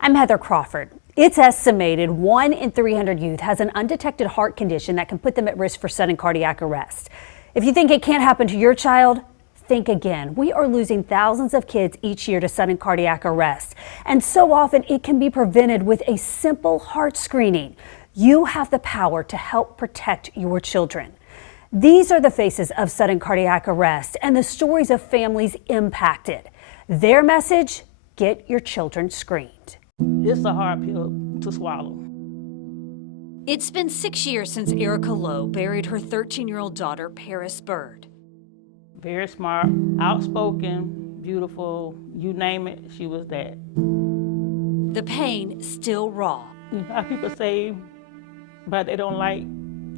I'm Heather Crawford. It's estimated 1 in 300 youth has an undetected heart condition that can put them at risk for sudden cardiac arrest. If you think it can't happen to your child, think again. We are losing thousands of kids each year to sudden cardiac arrest, and so often it can be prevented with a simple heart screening. You have the power to help protect your children. These are the faces of sudden cardiac arrest and the stories of families impacted. Their message: get your children screened. It's a hard pill to swallow. It's been 6 years since Erica Lowe buried her 13-year-old daughter, Paris Bird. Very smart, outspoken, beautiful, you name it, she was that. The pain still raw. You know how people say, but they don't like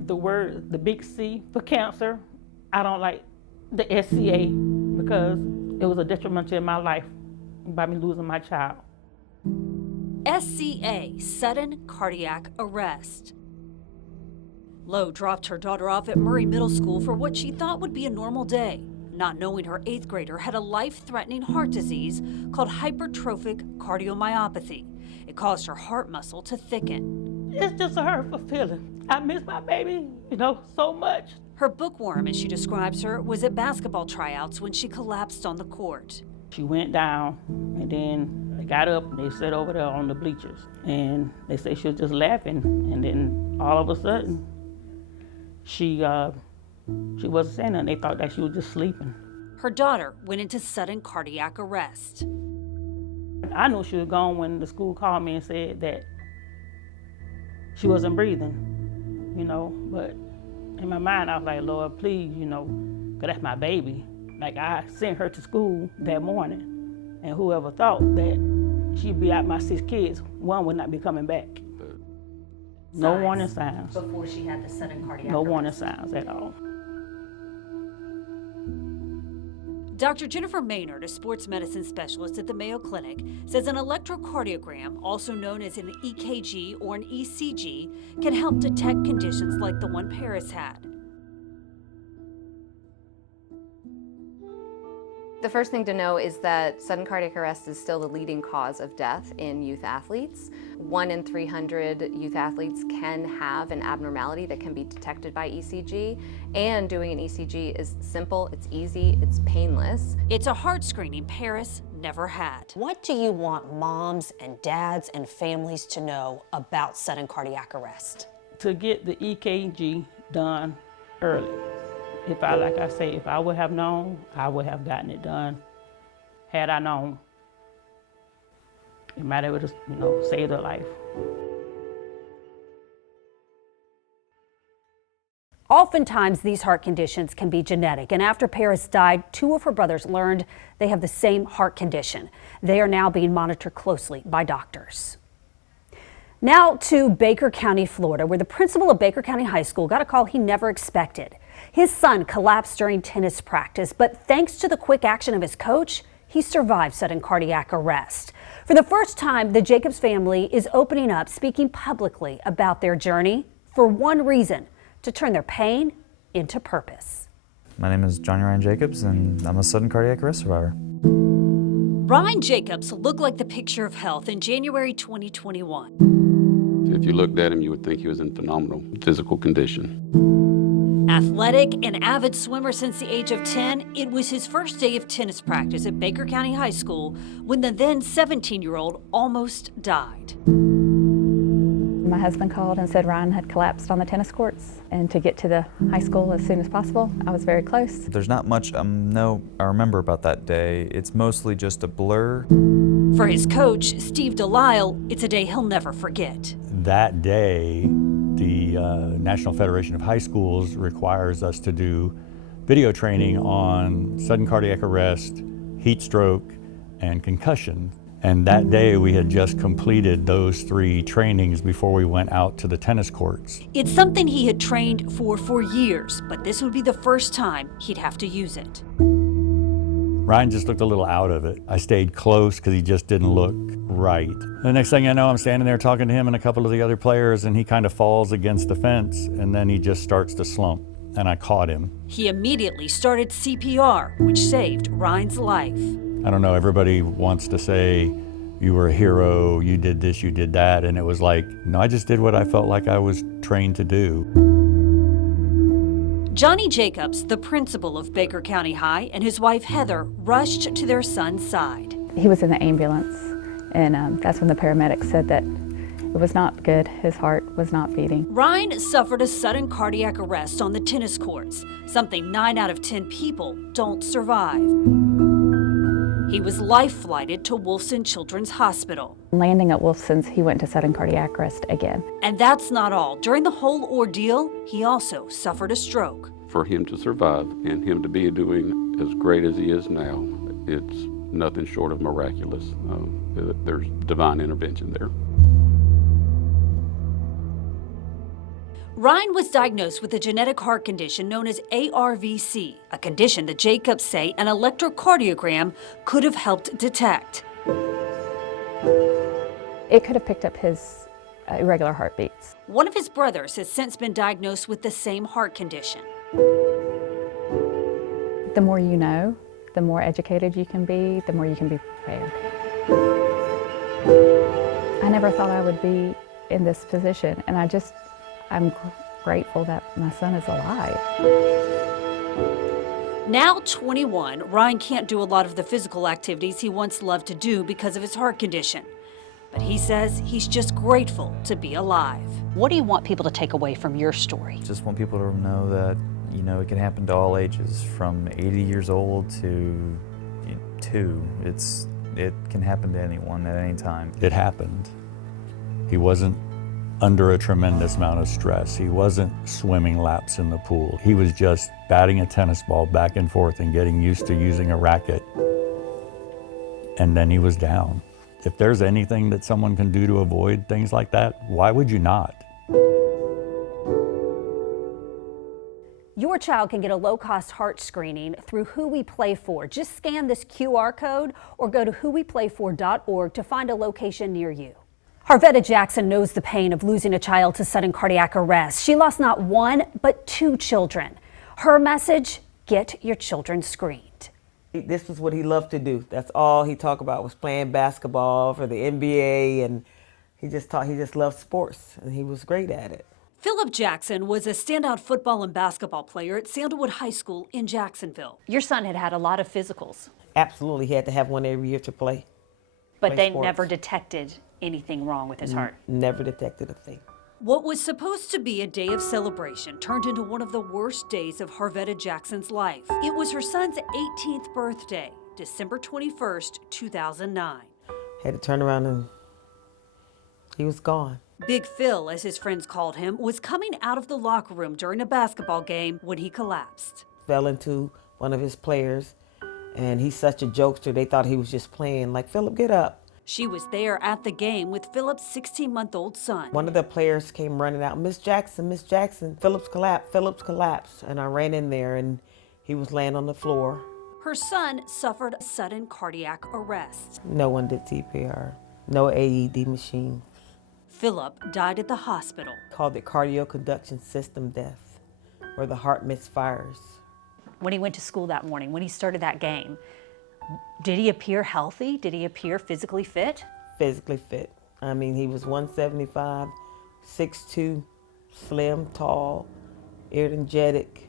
the word, the big C for cancer. I don't like the SCA because it was a detriment to my life by me losing my child. SCA, sudden cardiac arrest. Lowe dropped her daughter off at Murray Middle School for what she thought would be a normal day, not knowing her 8th grader had a life-threatening heart disease called hypertrophic cardiomyopathy. It caused her heart muscle to thicken. It's just a hurtful feeling. I miss my baby, so much. Her bookworm, as she describes her, was at basketball tryouts when she collapsed on the court. She went down, and then they got up, and they sat over there on the bleachers, and they say she was just laughing, and then all of a sudden, she wasn't saying nothing. They thought that she was just sleeping. Her daughter went into sudden cardiac arrest. I knew she was gone when the school called me and said that she wasn't breathing, but in my mind, I was like, Lord, please, because that's my baby. Like, I sent her to school that morning, and whoever thought that she'd be out my 6 kids, one would not be coming back. No warning signs. Before she had the sudden cardiac No arrest. warning signs at all. Dr. Jennifer Maynard, a sports medicine specialist at the Mayo Clinic, says an electrocardiogram, also known as an EKG or an ECG, can help detect conditions like the one Paris had. The first thing to know is that sudden cardiac arrest is still the leading cause of death in youth athletes. 1 in 300 youth athletes can have an abnormality that can be detected by ECG, and doing an ECG is simple, it's easy, it's painless. It's a heart screening Paris never had. What do you want moms and dads and families to know about sudden cardiac arrest? To get the EKG done early. If I would have known, I would have gotten it done. Had I known, it might have, saved her life. Oftentimes, these heart conditions can be genetic, and after Paris died, 2 of her brothers learned they have the same heart condition. They are now being monitored closely by doctors. Now to Baker County, Florida, where the principal of Baker County High School got a call he never expected. His son collapsed during tennis practice, but thanks to the quick action of his coach, he survived sudden cardiac arrest. For the first time, the Jacobs family is opening up, speaking publicly about their journey for one reason: to turn their pain into purpose. My name is Johnny Ryan Jacobs, and I'm a sudden cardiac arrest survivor. Ryan Jacobs looked like the picture of health in January 2021. If you looked at him, you would think he was in phenomenal physical condition. Athletic and avid swimmer since the age of 10, it was his first day of tennis practice at Baker County High School when the then 17-year-old almost died. My husband called and said Ryan had collapsed on the tennis courts, and to get to the high school as soon as possible. I was very close. There's not much I remember about that day. It's mostly just a blur. For his coach, Steve Delisle, it's a day he'll never forget. That day, the National Federation of High Schools requires us to do video training on sudden cardiac arrest, heat stroke, and concussion. And that day we had just completed those 3 trainings before we went out to the tennis courts. It's something he had trained for years, but this would be the first time he'd have to use it. Ryan just looked a little out of it. I stayed close because he just didn't look right. The next thing I know, I'm standing there talking to him and a couple of the other players, and he kind of falls against the fence, and then he just starts to slump, and I caught him. He immediately started CPR, which saved Ryan's life. I don't know, everybody wants to say you were a hero, you did this, you did that. And it was like, no, I just did what I felt like I was trained to do. Johnny Jacobs, the principal of Baker County High, and his wife Heather rushed to their son's side. He was in the ambulance, and that's when the paramedics said that it was not good. His heart was not beating. Ryan suffered a sudden cardiac arrest on the tennis courts, something 9 out of 10 people don't survive. He was life-flighted to Wolfson Children's Hospital. Landing at Wolfson's, he went to sudden cardiac arrest again. And that's not all. During the whole ordeal, he also suffered a stroke. For him to survive and him to be doing as great as he is now, it's nothing short of miraculous. There's divine intervention there. Ryan was diagnosed with a genetic heart condition known as ARVC, a condition that Jacobs say an electrocardiogram could have helped detect. It could have picked up his irregular heartbeats. One of his brothers has since been diagnosed with the same heart condition. The more you know, the more educated you can be, the more you can be prepared. I never thought I would be in this position, and I'm grateful that my son is alive. Now 21, Ryan can't do a lot of the physical activities he once loved to do because of his heart condition. But he says he's just grateful to be alive. What do you want people to take away from your story? Just want people to know that, you know, it can happen to all ages, from 80 years old to 2. It can happen to anyone at any time. It happened. He wasn't under a tremendous amount of stress. He wasn't swimming laps in the pool. He was just batting a tennis ball back and forth and getting used to using a racket. And then he was down. If there's anything that someone can do to avoid things like that, why would you not? Your child can get a low-cost heart screening through Who We Play For. Just scan this QR code or go to whoweplayfor.org to find a location near you. Harvetta Jackson knows the pain of losing a child to sudden cardiac arrest. She lost not 1, but 2 children. Her message: get your children screened. This was what he loved to do. That's all he talked about, was playing basketball for the NBA, and he just loved sports, and he was great at it. Philip Jackson was a standout football and basketball player at Sandalwood High School in Jacksonville. Your son had had a lot of physicals. Absolutely, he had to have one every year to play. But they sports. never detected anything wrong with his heart. Never detected a thing. What was supposed to be a day of celebration turned into one of the worst days of Harvetta Jackson's life. It was her son's 18th birthday, December 21st, 2009. Had to turn around and he was gone. Big Phil, as his friends called him, was coming out of the locker room during a basketball game when he collapsed. Fell into one of his players, and he's such a jokester, they thought he was just playing, like, Philip, get up. She was there at the game with Philip's 16-month-old son. One of the players came running out, Miss Jackson, Philip's collapsed. And I ran in there, and he was laying on the floor. Her son suffered a sudden cardiac arrest. No one did CPR, no AED machine. Philip died at the hospital. Called it cardioconduction system death, where the heart misfires. When he went to school that morning, when he started that game, did he appear healthy? Did he appear physically fit? Physically fit. I mean, he was 175, 6'2", slim, tall, energetic.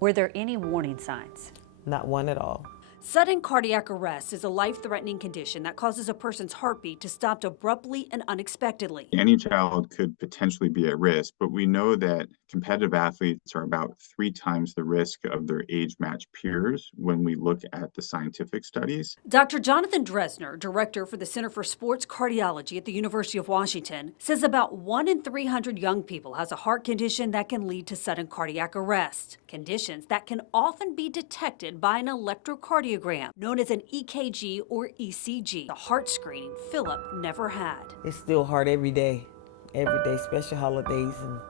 Were there any warning signs? Not one at all. Sudden cardiac arrest is a life-threatening condition that causes a person's heartbeat to stop abruptly and unexpectedly. Any child could potentially be at risk, but we know that competitive athletes are about 3 times the risk of their age-matched peers when we look at the scientific studies. Dr. Jonathan Dresner, director for the Center for Sports Cardiology at the University of Washington, says about 1 in 300 young people has a heart condition that can lead to sudden cardiac arrest. Conditions that can often be detected by an electrocardiogram, known as an EKG or ECG, the heart screening Philip never had. It's still hard every day, special holidays and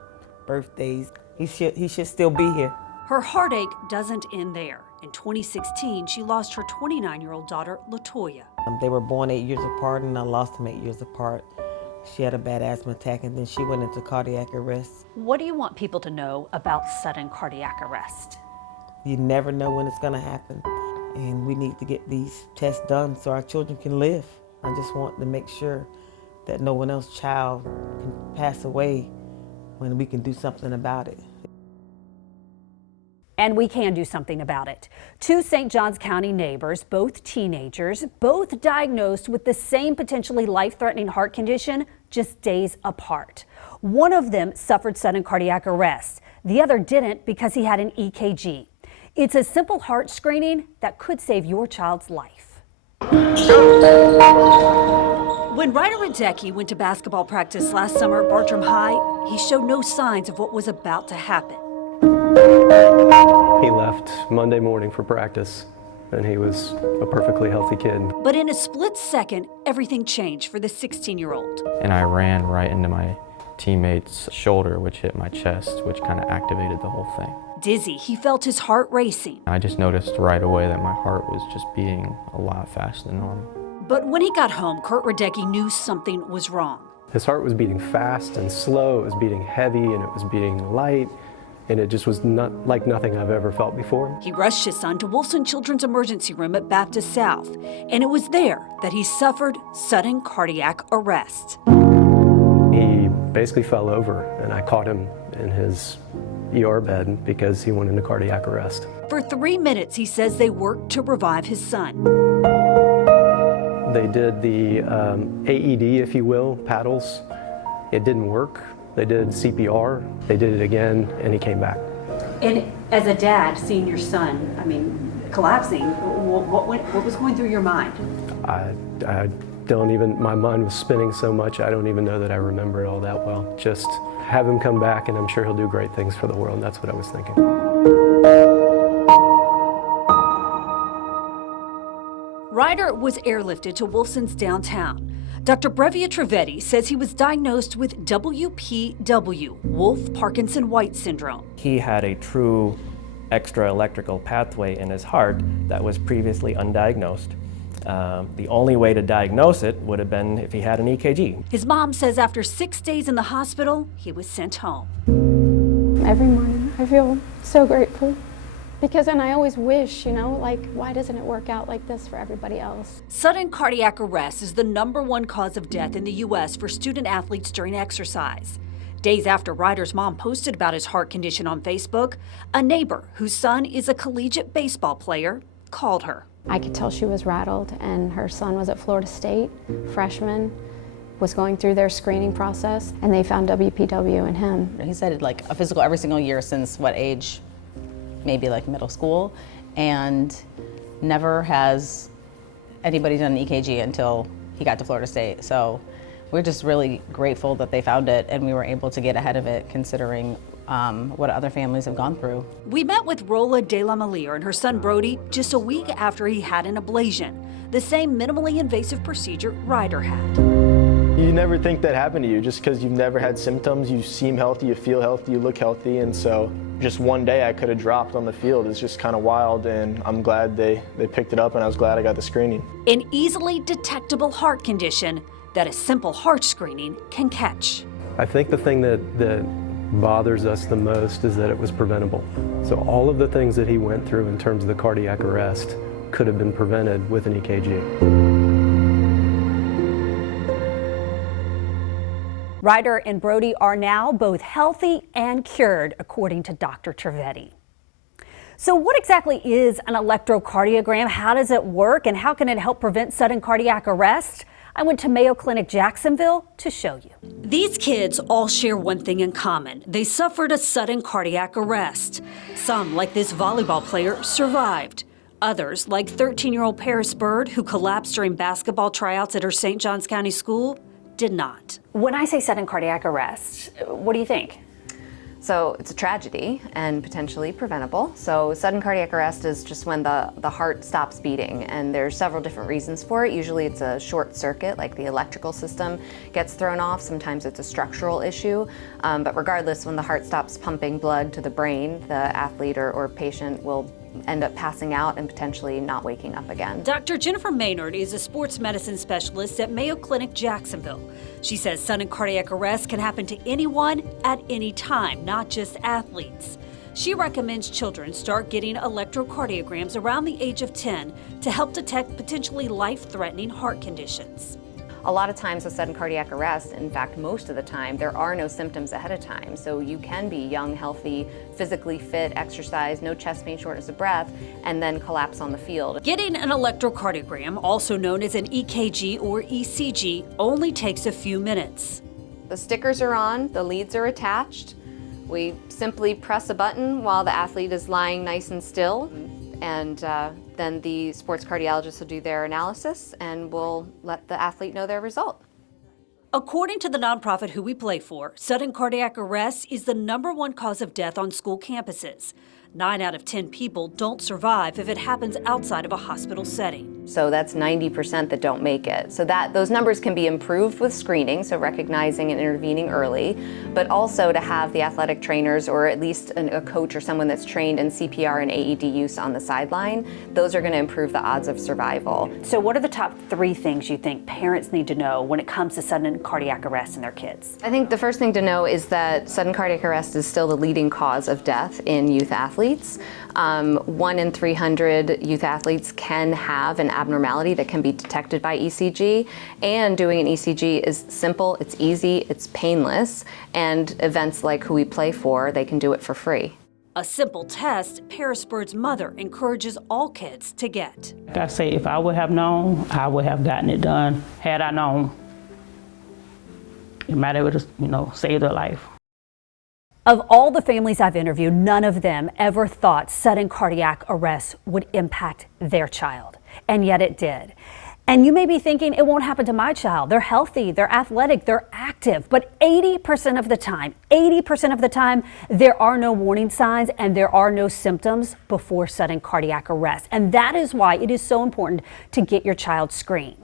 birthdays. He should still be here. Her heartache doesn't end there. In 2016, she lost her 29-year-old daughter, LaToya. They were born 8 years apart, and I lost them 8 years apart. She had a bad asthma attack, and then she went into cardiac arrest. What do you want people to know about sudden cardiac arrest? You never know when it's going to happen, and we need to get these tests done so our children can live. I just want to make sure that no one else's child can pass away when we can do something about it. And we can do something about it. Two St. Johns County neighbors, both teenagers, both diagnosed with the same potentially life-threatening heart condition, just days apart. One of them suffered sudden cardiac arrest. The other didn't because he had an EKG. It's a simple heart screening that could save your child's life. When Ryder Radecki went to basketball practice last summer at Bartram High, he showed no signs of what was about to happen. He left Monday morning for practice, and he was a perfectly healthy kid. But in a split second, everything changed for the 16-year-old. And I ran right into my teammate's shoulder, which hit my chest, which kind of activated the whole thing. Dizzy, he felt his heart racing. I just noticed right away that my heart was just beating a lot faster than normal. But when he got home, Kurt Radecki knew something was wrong. His heart was beating fast and slow, it was beating heavy, and it was beating light, and it just was not like nothing I've ever felt before. He rushed his son to Wolfson Children's Emergency Room at Baptist South, and it was there that he suffered sudden cardiac arrest. He basically fell over, and I caught him in his ER bed because he went into cardiac arrest. For 3 minutes, he says they worked to revive his son. They did the AED, if you will, paddles. It didn't work. They did CPR. They did it again, and he came back. And as a dad, seeing your son, collapsing, what was going through your mind? I don't even, my mind was spinning so much, I don't even know that I remember it all that well. Just have him come back, and I'm sure he'll do great things for the world. That's what I was thinking. Ryder was airlifted to Wolfson's downtown. Dr. Brevia Trivedi says he was diagnosed with WPW, Wolff-Parkinson-White syndrome. He had a true extra electrical pathway in his heart that was previously undiagnosed. The only way to diagnose it would have been if he had an EKG. His mom says after 6 days in the hospital, he was sent home. Every morning I feel so grateful. Because then I always wish, why doesn't it work out like this for everybody else? Sudden cardiac arrest is the #1 cause of death in the U.S. for student athletes during exercise. Days after Ryder's mom posted about his heart condition on Facebook, a neighbor whose son is a collegiate baseball player called her. I could tell she was rattled, and her son was at Florida State, freshman, was going through their screening process, and they found WPW in him. He said a physical every single year since what age? Maybe middle school, and never has anybody done an EKG until he got to Florida State. So we're just really grateful that they found it and we were able to get ahead of it considering what other families have gone through. We met with Rola De La Malier and her son Brody just a week after he had an ablation, the same minimally invasive procedure Ryder had. You never think that happened to you just because you've never had symptoms. You seem healthy, you feel healthy, you look healthy, and so just one day I could have dropped on the field. It's just kind of wild, and I'm glad they picked it up, and I was glad I got the screening. An easily detectable heart condition that a simple heart screening can catch. I think the thing that bothers us the most is that it was preventable. So all of the things that he went through in terms of the cardiac arrest could have been prevented with an EKG. Ryder and Brody are now both healthy and cured, according to Dr. Trivedi. So what exactly is an electrocardiogram? How does it work, and how can it help prevent sudden cardiac arrest? I went to Mayo Clinic Jacksonville to show you. These kids all share one thing in common. They suffered a sudden cardiac arrest. Some, like this volleyball player, survived. Others, like 13-year-old Paris Bird, who collapsed during basketball tryouts at her St. Johns County school, did not. When I say sudden cardiac arrest, what do you think? So it's a tragedy and potentially preventable. So sudden cardiac arrest is just when the heart stops beating, and there's several different reasons for it. Usually it's a short circuit, like the electrical system gets thrown off. Sometimes it's a structural issue. But regardless, when the heart stops pumping blood to the brain, the athlete or patient will end up passing out and potentially not waking up again. Dr. Jennifer Maynard is a sports medicine specialist at Mayo Clinic Jacksonville. She says sudden cardiac arrest can happen to anyone at any time, not just athletes. She recommends children start getting electrocardiograms around the age of 10 to help detect potentially life-threatening heart conditions. A lot of times with sudden cardiac arrest, in fact most of the time, there are no symptoms ahead of time. So you can be young, healthy, physically fit, exercise, no chest pain, shortness of breath, and then collapse on the field. Getting an electrocardiogram, also known as an EKG or ECG, only takes a few minutes. The stickers are on, the leads are attached. We simply press a button while the athlete is lying nice and still, and then the sports cardiologist will do their analysis and will let the athlete know their result. According to the nonprofit Who We Play For, sudden cardiac arrest is the #1 cause of death on school campuses. 9 out of 10 people don't survive if it happens outside of a hospital setting. So that's 90% that don't make it. So those numbers can be improved with screening, so recognizing and intervening early, but also to have the athletic trainers or at least a coach or someone that's trained in CPR and AED use on the sideline. Those are going to improve the odds of survival. So what are the top 3 things you think parents need to know when it comes to sudden cardiac arrest in their kids? I think the first thing to know is that sudden cardiac arrest is still the leading cause of death in youth athletes. 1 in 300 youth athletes can have an abnormality that can be detected by ECG, and doing an ECG is simple, it's easy, it's painless, and events like Who We Play For, they can do it for free. A simple test Paris Bird's mother encourages all kids to get. Like I say, if I would have known, I would have gotten it done. Had I known, it might have, saved their life. Of all the families I've interviewed, none of them ever thought sudden cardiac arrest would impact their child, and yet it did. And you may be thinking, it won't happen to my child. They're healthy, they're athletic, they're active, but 80% of the time, there are no warning signs and there are no symptoms before sudden cardiac arrest. And that is why it is so important to get your child screened.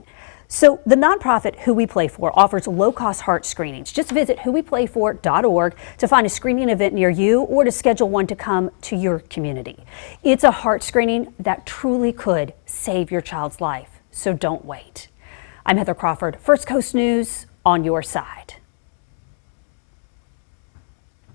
So the nonprofit Who We Play For offers low-cost heart screenings. Just visit whoweplayfor.org to find a screening event near you or to schedule one to come to your community. It's a heart screening that truly could save your child's life, so don't wait. I'm Heather Crawford, First Coast News, on your side.